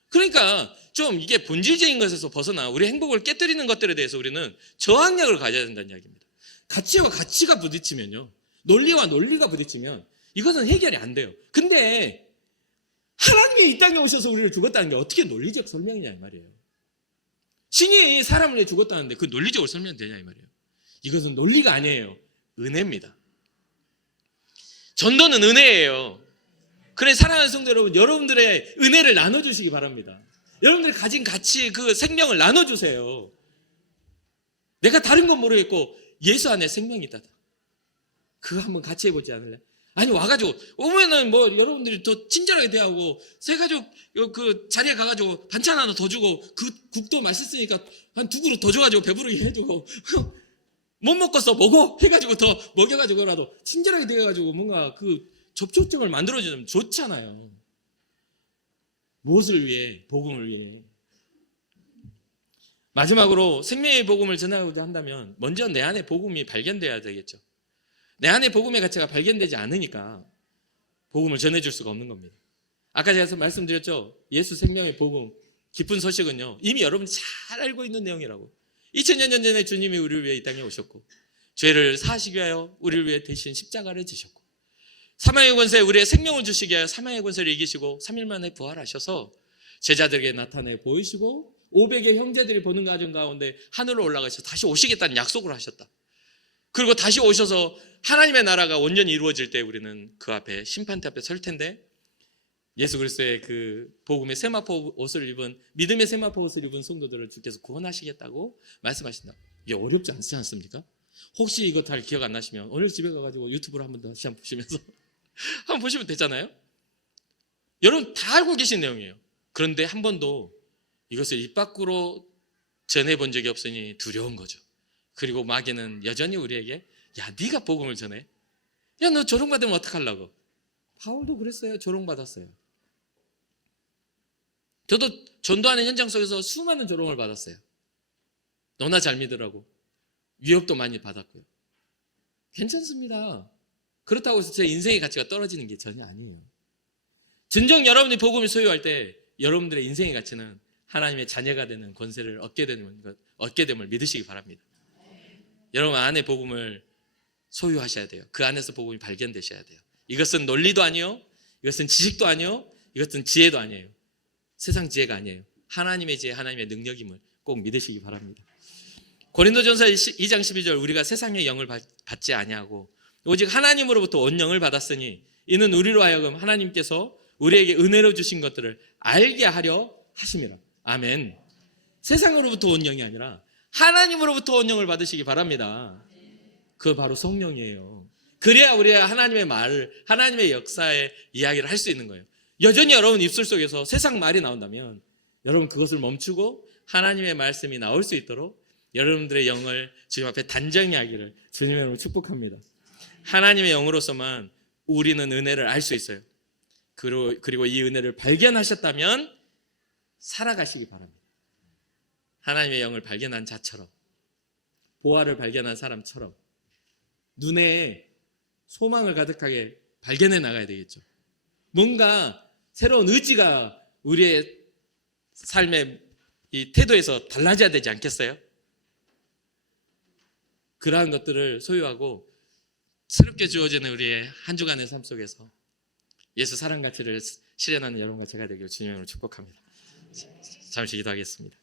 그러니까 좀 이게 본질적인 것에서 벗어나 우리 행복을 깨뜨리는 것들에 대해서 우리는 저항력을 가져야 된다는 이야기입니다. 가치와 가치가 부딪히면요, 논리와 논리가 부딪히면 이것은 해결이 안 돼요. 근데 하나님이 이 땅에 오셔서 우리를 죽었다는 게 어떻게 논리적 설명이냐 이 말이에요. 신이 사람을 위해 죽었다는데 그 논리적으로 설명되냐 이 말이에요. 이것은 논리가 아니에요. 은혜입니다. 전도는 은혜예요. 그래, 사랑하는 성도 여러분, 여러분들의 은혜를 나눠주시기 바랍니다. 여러분들이 가진 가치, 그 생명을 나눠주세요. 내가 다른 건 모르겠고 예수 안에 생명이 있다. 그거 한번 같이 해보지 않을래? 아니 와가지고 오면은 뭐 여러분들이 더 친절하게 대하고 새가족 그 자리에 가가지고 반찬 하나 더 주고 그 국도 맛있으니까 한 2그릇 더 줘가지고 배부르게 해주고 못 먹겠어 먹어 해가지고 더 먹여가지고라도 친절하게 대해가지고 뭔가 그 접촉점을 만들어주면 좋잖아요. 무엇을 위해? 복음을 위해. 마지막으로 생명의 복음을 전하고자 한다면 먼저 내 안에 복음이 발견돼야 되겠죠. 내 안에 복음의 가치가 발견되지 않으니까 복음을 전해줄 수가 없는 겁니다. 아까 제가 말씀드렸죠. 예수 생명의 복음, 기쁜 소식은요, 이미 여러분이 잘 알고 있는 내용이라고. 2000년 전에 주님이 우리를 위해 이 땅에 오셨고 죄를 사하시기 위하여 우리를 위해 대신 십자가를 지셨고 사망의 권세에 우리의 생명을 주시기 위하여 사망의 권세를 이기시고 3일 만에 부활하셔서 제자들에게 나타내 보이시고 500의 형제들이 보는 가정 가운데 하늘로 올라가셔서 다시 오시겠다는 약속을 하셨다. 그리고 다시 오셔서 하나님의 나라가 온전히 이루어질 때 우리는 그 앞에 심판대 앞에 설 텐데 예수 그리스도의 그 복음의 세마포 옷을 입은, 믿음의 세마포 옷을 입은 성도들을 주께서 구원하시겠다고 말씀하신다. 이게 어렵지 않지 않습니까? 혹시 이거 잘 기억 안 나시면 오늘 집에 가가지고 유튜브로 한번 다시 한번 보시면서 한번 보시면 되잖아요. 여러분 다 알고 계신 내용이에요. 그런데 한 번도 이것을 입 밖으로 전해본 적이 없으니 두려운 거죠. 그리고 마귀는 여전히 우리에게 야 네가 복음을 전해? 야 너 조롱받으면 어떡하려고? 바울도 그랬어요. 조롱받았어요. 저도 전도하는 현장 속에서 수많은 조롱을 받았어요. 너나 잘 믿으라고. 위협도 많이 받았고요. 괜찮습니다. 그렇다고 해서 제 인생의 가치가 떨어지는 게 전혀 아니에요. 진정 여러분이 복음을 소유할 때 여러분들의 인생의 가치는 하나님의 자녀가 되는 권세를 얻게 됨을 믿으시기 바랍니다. 여러분 안에 복음을 소유하셔야 돼요. 그 안에서 복음이 발견되셔야 돼요. 이것은 논리도 아니요, 이것은 지식도 아니요, 이것은 지혜도 아니에요. 세상 지혜가 아니에요. 하나님의 지혜, 하나님의 능력임을 꼭 믿으시기 바랍니다. 고린도전서 2장 12절 우리가 세상의 영을 받지 아니하고 오직 하나님으로부터 온 영을 받았으니 이는 우리로 하여금 하나님께서 우리에게 은혜로 주신 것들을 알게 하려 하심이라. 아멘. 세상으로부터 온 영이 아니라 하나님으로부터 온 영을 받으시기 바랍니다. 그거 바로 성령이에요. 그래야 우리가 하나님의 말을, 하나님의 역사의 이야기를 할 수 있는 거예요. 여전히 여러분 입술 속에서 세상 말이 나온다면 여러분 그것을 멈추고 하나님의 말씀이 나올 수 있도록 여러분들의 영을 주님 앞에 단정히 하기를 주님의 이름으로 축복합니다. 하나님의 영으로서만 우리는 은혜를 알 수 있어요. 그리고 이 은혜를 발견하셨다면 살아가시기 바랍니다. 하나님의 영을 발견한 자처럼, 보화를 발견한 사람처럼 눈에 소망을 가득하게 발견해 나가야 되겠죠. 뭔가 새로운 의지가 우리의 삶의 이 태도에서 달라져야 되지 않겠어요? 그러한 것들을 소유하고 새롭게 주어지는 우리의 한 주간의 삶 속에서 예수 사랑 가치를 실현하는 여러분과 제가 되기를 주님으로 축복합니다. 잠시 기도하겠습니다.